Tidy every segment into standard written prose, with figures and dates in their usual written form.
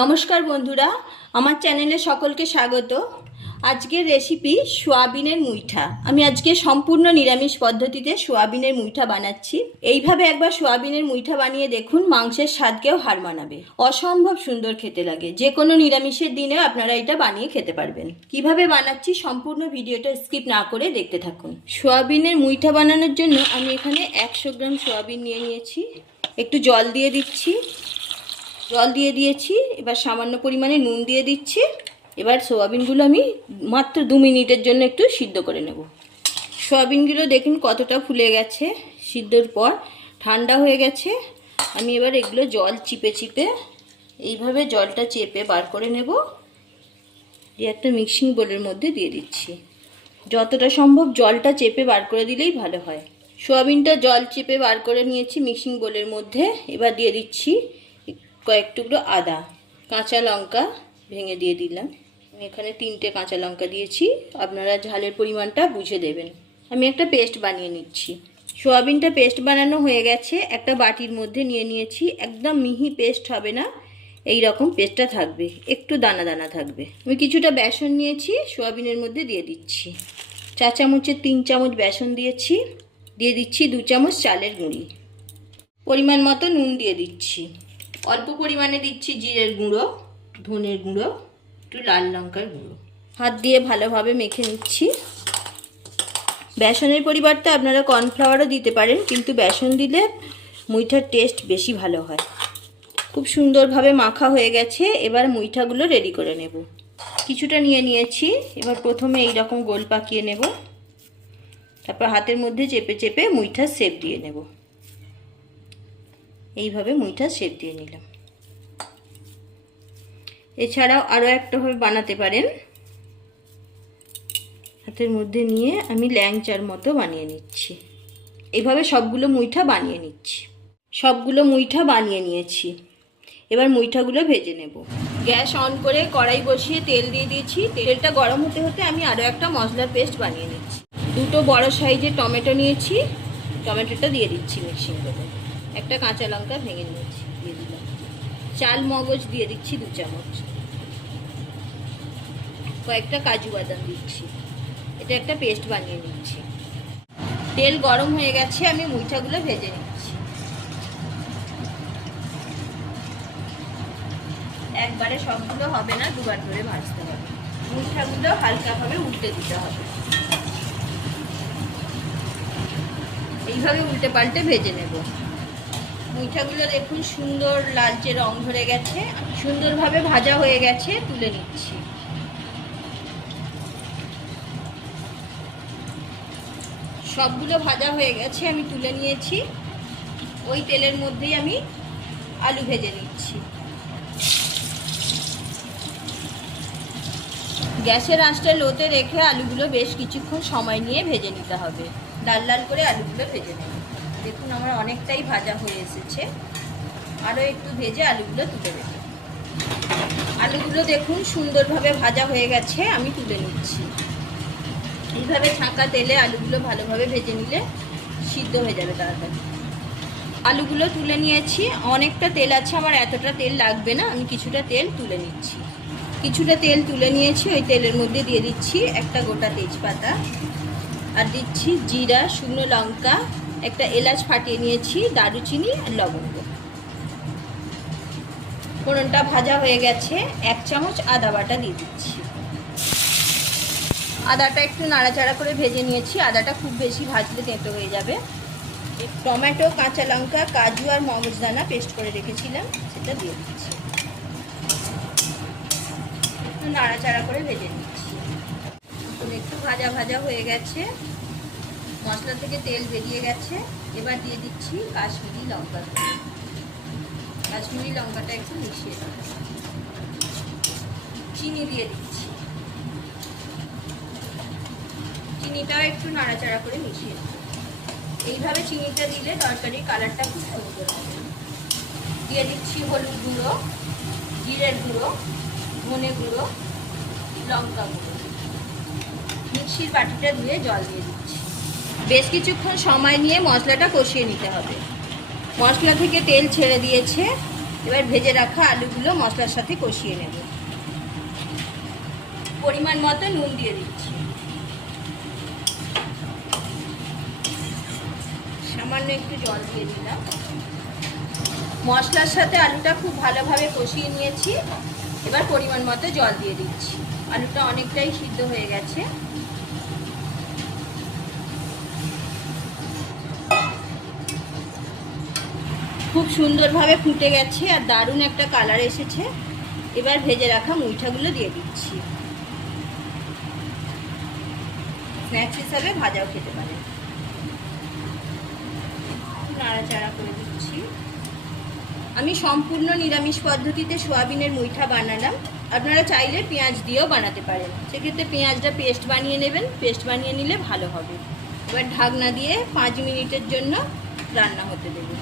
নমস্কার বন্ধুরা, আমার চ্যানেলে সকলকে স্বাগত। আজকের রেসিপি সোয়াবিনের মুইঠা। আমি আজকে সম্পূর্ণ নিরামিষ পদ্ধতিতে সোয়াবিনের মুইঠা বানাচ্ছি। এইভাবে একবার সোয়াবিনের মুইঠা বানিয়ে দেখুন, মাংসের স্বাদকেও হার মানাবে। অসম্ভব সুন্দর খেতে লাগে। যে কোনো নিরামিষের দিনে আপনারা এটা বানিয়ে খেতে পারবেন। কিভাবে বানাচ্ছি সম্পূর্ণ ভিডিওটা স্কিপ না করে দেখতে থাকুন। সোয়াবিনের মুইঠা বানানোর জন্য আমি এখানে 100 গ্রাম সোয়াবিন নিয়ে নিয়েছি। একটু জল দিয়ে দিচ্ছি। জল দিয়ে দিয়েছি, এবার সামান্য পরিমাণে নুন দিয়ে দিচ্ছি। এবার সোয়াবিনগুলো আমি মাত্র 2 মিনিটের জন্য একটু সিদ্ধ করে নেব। সোয়াবিনগুলো দেখুন কতটা ফুলে গেছে। সিদ্ধর পর ঠান্ডা হয়ে গেছে। আমি এবার এগুলো জল চিপে চিপে এইভাবে জলটা চেপে বার করে নেব। দিয়ে একটা মিক্সিং বোলের মধ্যে দিয়ে দিচ্ছি। যতটা সম্ভব জলটা চেপে বার করে দিলেই ভালো হয়। সোয়াবিনটা জল চেপে বার করে নিয়েছি মিক্সিং বোলের মধ্যে। এবার দিয়ে দিচ্ছি কয়েক টুকরো আদা, কাঁচা লঙ্কা ভেঙে দিয়ে দিলাম। আমি এখানে 3টে কাঁচা লঙ্কা দিয়েছি, আপনারা ঝালের পরিমাণটা বুঝে দেবেন। আমি একটা পেস্ট বানিয়ে নিচ্ছি। সোয়াবিনটা পেস্ট বানানো হয়ে গেছে, একটা বাটির মধ্যে নিয়ে নিয়েছি। একদম মিহি পেস্ট হবে না, এই রকম পেস্টটা থাকবে, একটু দানা দানা থাকবে। আমি কিছুটা বেসন নিয়েছি, সোয়াবিনের মধ্যে দিয়ে দিচ্ছি। 4 চামচের 3 চামচ বেসন দিয়েছি। দিয়ে দিচ্ছি 2 চামচ চালের গুঁড়ি। পরিমাণ মতো নুন দিয়ে দিচ্ছি। অল্প পরিমাণে দিচ্ছি জিরের গুঁড়ো, ধনের গুঁড়ো, একটু লাল লঙ্কার গুঁড়ো। হাত দিয়ে ভালোভাবে মেখে নিচ্ছি। বেসনের পরিবর্তে আপনারা কর্নফ্লাওয়ারও দিতে পারেন, কিন্তু বেসন দিলে মুইঠার টেস্ট বেশি ভালো হয়। খুব সুন্দরভাবে মাখা হয়ে গেছে। এবার মুইঠাগুলো রেডি করে নেব। কিছুটা নিয়ে নিয়েছি। এবার প্রথমে এই রকম গোল পাকিয়ে নেব, তারপর হাতের মধ্যে চেপে চেপে মুইঠার শেপ দিয়ে নেব। এইভাবে মুইঠার শেপ দিয়ে নিলাম। এছাড়াও আরও একটাভাবে বানাতে পারেন। হাতের মধ্যে নিয়ে আমি ল্যাংচার মতো বানিয়ে নিচ্ছি। এইভাবে সবগুলো মুইঠা বানিয়ে নিচ্ছি। সবগুলো মুইঠা বানিয়ে নিয়েছি। এবার মুইঠাগুলো ভেজে নেব। গ্যাস অন করে কড়াই বসিয়ে তেল দিয়ে দিয়েছি। তেলটা গরম হতে হতে আমি আরও একটা মশলার পেস্ট বানিয়ে নিচ্ছি। 2টো বড় সাইজের টমেটো নিয়েছি, টমেটোটা দিয়ে দিচ্ছি মিক্সিং করে। একটা কাঁচা লঙ্কা ভেঙে নিয়েছি, দিয়ে দিলাম। চাল মগজ দিয়ে দিচ্ছি 2 চামচ। কয়েকটা কাজু বাদাম দিচ্ছি। এটা একটা পেস্ট বানিয়ে নিচ্ছি। তেল গরম হয়ে গেছে, আমি মুইঠাগুলো ভেজে নিচ্ছি। একবারে সবগুলো হবে না, দুবার করে ভাজতে হবে। মুইঠাগুলো হালকাভাবে উল্টে দিতে হবে। এইভাবে উল্টে পাল্টে ভেজে নেব। মুইঠাগুলো দেখুন সুন্দর লালচে রং ধরে গেছে, সুন্দরভাবে ভাজা হয়ে গেছে। তুলে নিচ্ছি। সবগুলো ভাজা হয়ে গেছে, আমি তুলে নিয়েছি। ওই তেলের মধ্যেই আমি আলু ভেজে নিচ্ছি। গ্যাসের আঁচটা লোতে রেখে আলুগুলো বেশ কিছুক্ষণ সময় নিয়ে ভেজে নিতে হবে। লাল লাল করে আলুগুলো ভেজে নেব। দেখুন আমার অনেকটাই ভাজা হয়ে এসেছে। আরও একটু ভেজে আলুগুলো তুলে নেব। আলুগুলো দেখুন সুন্দরভাবে ভাজা হয়ে গেছে, আমি তুলে নিচ্ছি। এইভাবে ছাঁকা তেলে আলুগুলো ভালোভাবে ভেজে নিলে সিদ্ধ হয়ে যাবে তাড়াতাড়ি। আলুগুলো তুলে নিয়েছি। অনেকটা তেল আছে, আমার এতটা তেল লাগবে না। আমি কিছুটা তেল তুলে নিচ্ছি। কিছুটা তেল তুলে নিয়েছি। ওই তেলের মধ্যে দিয়ে দিচ্ছি একটা গোটা তেজপাতা, আর দিচ্ছি জিরা, শুকনো লঙ্কা, একটা এলাচ ফাটিয়ে নিয়েছি, দারুচিনি আর লবঙ্গ। ফোড়নটা ভাজা হয়ে গেছে। 1 চামচ আদা বাটা দিয়ে দিচ্ছি। আদাটা একটু নাড়াচাড়া করে ভেজে নিয়েছি। আদাটা খুব বেশি ভাজলে তেঁতো হয়ে যাবে। টমেটো, কাঁচা লঙ্কা, কাজু আর মগজদানা পেস্ট করে রেখেছিলাম, সেটা দিয়ে দিচ্ছি। একটু নাড়াচাড়া করে ভেজে নিচ্ছি। একটু ভাজা ভাজা হয়ে গেছে, মশলা থেকে তেল বেরিয়ে গেছে। এবার দিয়ে দিচ্ছি কাশ্মীরি লঙ্কা। কাশ্মীরি লঙ্কাটা একটু মিশিয়ে দেবো। চিনি দিয়ে দিচ্ছি। চিনিটাও একটু নাড়াচাড়া করে মিশিয়ে দেবো। এইভাবে চিনিটা দিলে তরকারির কালারটা খুব সুন্দর হবে। দিয়ে দিচ্ছি হলুদ গুঁড়ো, জিরের গুঁড়ো, ধনে গুঁড়ো, লঙ্কা গুঁড়ো। মিক্সির বাটিটা ধুয়ে জল দিয়ে দিচ্ছি। বেশ কিছুক্ষণ সময় নিয়ে মশলাটা কষিয়ে নিতে হবে। মশলা থেকে তেল ছেড়ে দিয়েছে। এবার ভেজে রাখা আলুগুলো মশলার সাথে কষিয়ে নেব। পরিমাণ মতো নুন দিয়ে দিচ্ছি, সামান্য একটু জল দিয়ে দিলাম। মশলার সাথে আলুটা খুব ভালোভাবে কষিয়ে নিয়েছি। এবার পরিমাণ মতো জল দিয়ে দিচ্ছি। আলুটা অনেকটাই সিদ্ধ হয়ে গেছে। খুব সুন্দরভাবে ফুটে গেছে আর দারুণ একটা কালার এসেছে। এবার ভেজে রাখা মুইঠাগুলো দিয়ে দিচ্ছি। স্ন্যাক্স হিসাবে ভাজাও খেতে পারে। নাড়াচাড়া করে দিচ্ছি। আমি সম্পূর্ণ নিরামিষ পদ্ধতিতে সোয়াবিনের মুইঠা বানালাম। আপনারা চাইলে পেঁয়াজ দিয়েও বানাতে পারেন। সেক্ষেত্রে পেঁয়াজটা পেস্ট বানিয়ে নেবেন, পেস্ট বানিয়ে নিলে ভালো হবে। এবার ঢাকনা দিয়ে 5 মিনিটের জন্য রান্না হতে দেবো।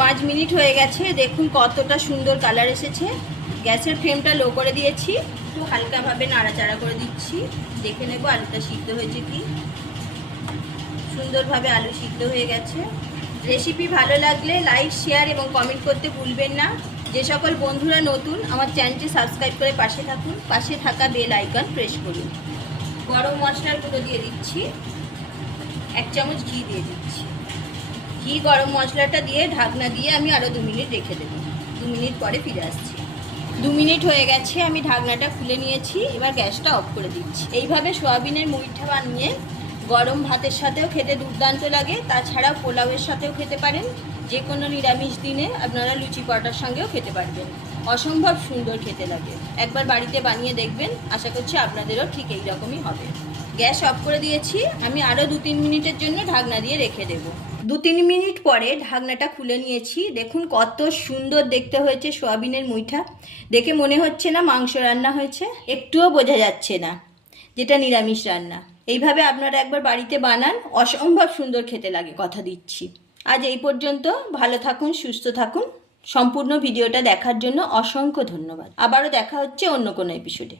5 মিনিট হয়ে গেছে, দেখুন কতটা সুন্দর কালার এসেছে। গ্যাসের ফ্লেমটা লো করে দিয়েছি, একটু হালকাভাবে নাড়াচাড়া করে দিচ্ছি। দেখে নেব আলুটা সিদ্ধ হয়েছে কি। সুন্দরভাবে আলু সিদ্ধ হয়ে গেছে। রেসিপি ভালো লাগলে লাইক, শেয়ার এবং কমেন্ট করতে ভুলবেন না। যে সকল বন্ধুরা নতুন, আমার চ্যানেলটি সাবস্ক্রাইব করে পাশে থাকুন। পাশে থাকা বেল আইকন প্রেস করুন। গরম মশলার গুঁড়ো দিয়ে দিচ্ছি, 1 চামচ ঘি দিয়ে দিচ্ছি। ঘি গরম মশলাটা দিয়ে ঢাকনা দিয়ে আমি আরও 2 মিনিট রেখে দেবো। 2 মিনিট পরে ফিরে আসছি। 2 মিনিট হয়ে গেছে, আমি ঢাকনাটা খুলে নিয়েছি। এবার গ্যাসটা অফ করে দিচ্ছি। এইভাবে সোয়াবিনের মুইঠা বানিয়ে গরম ভাতের সাথেও খেতে দুর্দান্ত লাগে। তাছাড়াও পোলাওয়ের সাথেও খেতে পারেন। যে কোনো নিরামিষ দিনে আপনারা লুচি পরোটার সঙ্গেও খেতে পারবেন। অসম্ভব সুন্দর খেতে লাগে। একবার বাড়িতে বানিয়ে দেখবেন, আশা করছি আপনাদেরও ঠিক এই রকমই হবে। গ্যাস অফ করে দিয়েছি, আমি আরও 2-3 মিনিটের জন্য ঢাকনা দিয়ে রেখে দেব। 2-3 মিনিট পরে ঢাকনাটা খুলে নিয়েছি। দেখুন কত সুন্দর দেখতে হয়েছে সোয়াবিনের মুইঠা। দেখে মনে হচ্ছে না মাংস রান্না হয়েছে, একটুও বোঝা যাচ্ছে না যেটা নিরামিষ রান্না। এইভাবে আপনারা একবার বাড়িতে বানান, অসম্ভব সুন্দর খেতে লাগে, কথা দিচ্ছি। আজ এই পর্যন্ত। ভালো থাকুন, সুস্থ থাকুন। সম্পূর্ণ ভিডিওটা দেখার জন্য অসংখ্য ধন্যবাদ। আবারও দেখা হচ্ছে অন্য কোনো এপিসোডে।